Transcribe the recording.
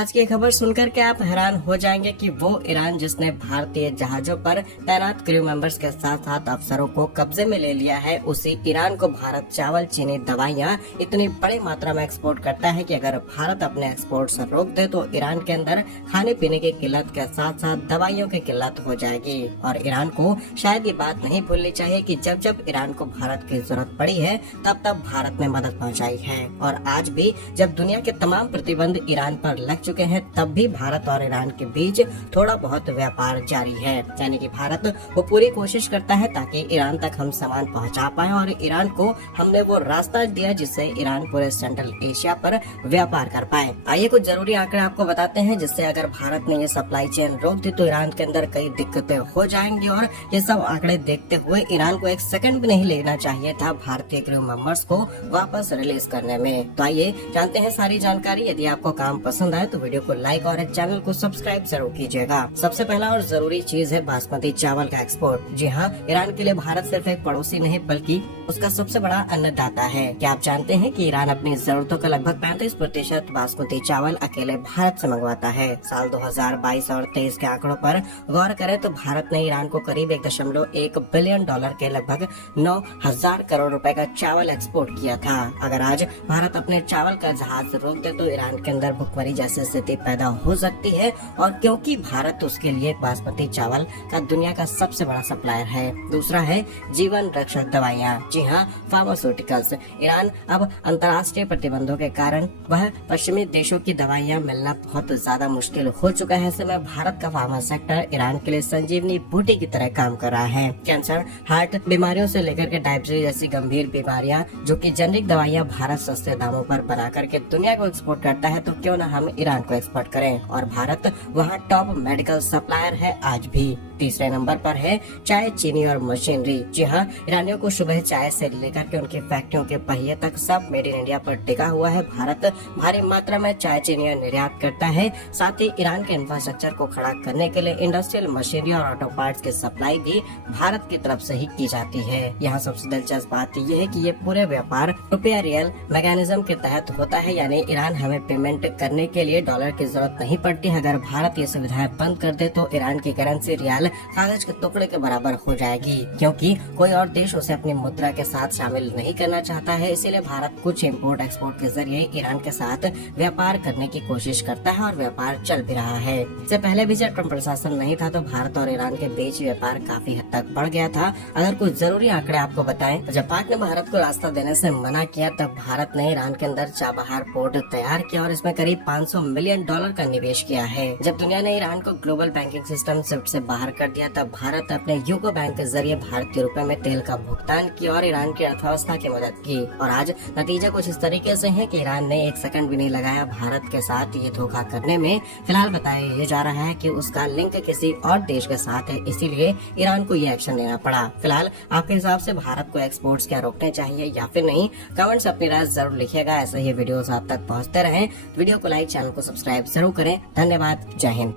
आज की खबर सुनकर के आप हैरान हो जाएंगे कि वो ईरान जिसने भारतीय जहाजों पर तैनात क्रू मेंबर्स के साथ साथ अफसरों को कब्जे में ले लिया है, उसी ईरान को भारत चावल, चीनी, दवाइयाँ इतनी बड़ी मात्रा में एक्सपोर्ट करता है कि अगर भारत अपने एक्सपोर्ट से रोक दे तो ईरान के अंदर खाने पीने की किल्लत के साथ साथ दवाइयों की किल्लत हो जाएगी। और ईरान को शायद ये बात नहीं भूलनी चाहिए कि जब जब ईरान को भारत की जरूरत पड़ी है तब तब भारत ने मदद पहुँचाई है। और आज भी जब दुनिया के तमाम प्रतिबंध ईरान पर लग चुके हैं तब भी भारत और ईरान के बीच थोड़ा बहुत व्यापार जारी है। यानी कि भारत वो पूरी कोशिश करता है ताकि ईरान तक हम सामान पहुंचा पाएं और ईरान को हमने वो रास्ता दिया जिससे ईरान पूरे सेंट्रल एशिया पर व्यापार कर पाए। आइए कुछ जरूरी आंकड़े आपको बताते हैं जिससे अगर भारत ने ये सप्लाई चेन रोक दी तो ईरान के अंदर कई दिक्कतें हो जाएंगी। और ये सब आंकड़े देखते हुए ईरान को एक सेकंड भी नहीं लेना चाहिए था भारतीय क्रू मेंबर्स को वापस रिलीज करने में। तो आइए जानते हैं सारी जानकारी। यदि आपको काम पसंद आए तो वीडियो को लाइक और चैनल को सब्सक्राइब जरूर कीजिएगा। सबसे पहला और जरूरी चीज है बासमती चावल का एक्सपोर्ट। जी हाँ, ईरान के लिए भारत सिर्फ एक पड़ोसी नहीं बल्कि उसका सबसे बड़ा अन्नदाता है। क्या आप जानते हैं कि ईरान अपनी जरूरतों का लगभग 35% बासमती चावल अकेले भारत से मंगवाता है। साल 2022 और 23 के आंकड़ों पर गौर करें तो भारत ने ईरान को करीब 1.1 बिलियन डॉलर के लगभग 9,000 करोड़ रुपए का चावल एक्सपोर्ट किया था। अगर आज भारत अपने चावल का जहाज रोक दे तो ईरान के अंदर भुखमरी जैसी स्थिति पैदा हो सकती है। और क्योंकि भारत उसके लिए बासमती चावल का दुनिया का सबसे बड़ा सप्लायर है। दूसरा है जीवन रक्षक दवाइयाँ। जी हाँ, फार्मास्यूटिकल्स। ईरान अब अंतर्राष्ट्रीय प्रतिबंधों के कारण वह पश्चिमी देशों की दवाइयाँ मिलना बहुत ज्यादा मुश्किल हो चुका है। ऐसे में भारत का फार्मा सेक्टर ईरान के लिए संजीवनी बूटी की तरह काम कर रहा है। कैंसर, हार्ट बीमारियों से लेकर के डायबिटीज जैसी गंभीर बीमारियाँ जो कि जेनरिक दवाइयाँ भारत सस्ते दामों पर बना करके दुनिया को एक्सपोर्ट करता है, तो क्यों न हम ईरान को एक्सपोर्ट करें। और भारत वहाँ टॉप मेडिकल सप्लायर है आज भी। तीसरे नंबर पर है चाय, चीनी और मशीनरी। जी हाँ, ईरानियों को सुबह चाय से लेकर के उनकी फैक्ट्रियों के पहिए तक सब मेड इन इंडिया पर टिका हुआ है। भारत भारी मात्रा में चाय, चीनी निर्यात करता है। साथ ही ईरान के इंफ्रास्ट्रक्चर को खड़ा करने के लिए इंडस्ट्रियल मशीनरी और ऑटो पार्ट्स की सप्लाई भी भारत की तरफ से ही की जाती है। यहाँ सबसे दिलचस्प बात यह है कि ये पूरे व्यापार रुपया रियल मैकेनिज्म के तहत होता है। यानी ईरान हमें पेमेंट करने के लिए डॉलर की जरूरत नहीं पड़ती। अगर भारत ये सुविधाएं बंद कर दे तो ईरान की करेंसी रियाल कागज के टुकड़े के बराबर हो जाएगी, क्योंकि कोई और देश उसे अपनी मुद्रा के साथ शामिल नहीं करना चाहता है। इसीलिए भारत कुछ इम्पोर्ट एक्सपोर्ट के जरिए ईरान के साथ व्यापार करने की कोशिश करता है और व्यापार चल भी रहा है। इससे पहले भी जब ट्रम्प प्रशासन नहीं था तो भारत और ईरान के बीच व्यापार काफी हद तक बढ़ गया था। अगर कुछ जरूरी आंकड़े आपको बताएं, जब पाक ने भारत को रास्ता देने से मना किया तब भारत ने ईरान के अंदर चाबहार पोर्ट तैयार किया और इसमें करीब 500 मिलियन डॉलर का निवेश किया है। जब दुनिया ने ईरान को ग्लोबल बैंकिंग सिस्टम से बाहर कर दिया तब भारत अपने यूको बैंक के जरिए भारतीय रुपए में तेल का भुगतान किया और ईरान की अर्थव्यवस्था की मदद की। और आज नतीजा कुछ इस तरीके से है कि ईरान ने एक सेकंड भी नहीं लगाया भारत के साथ ये धोखा करने में। फिलहाल बताया ये जा रहा है कि उसका लिंक किसी और देश के साथ है, इसीलिए ईरान को ये एक्शन लेना पड़ा। फिलहाल आपके हिसाब से भारत को एक्सपोर्ट्स क्या रोकने चाहिए या फिर नहीं, कमेंट्स अपनी राय जरूर लिखिएगा। ऐसे ही वीडियोस आप तक पहुँचते रहे। वीडियो को लाइक, चैनल को सब्सक्राइब जरूर करें। धन्यवाद। जय हिंद।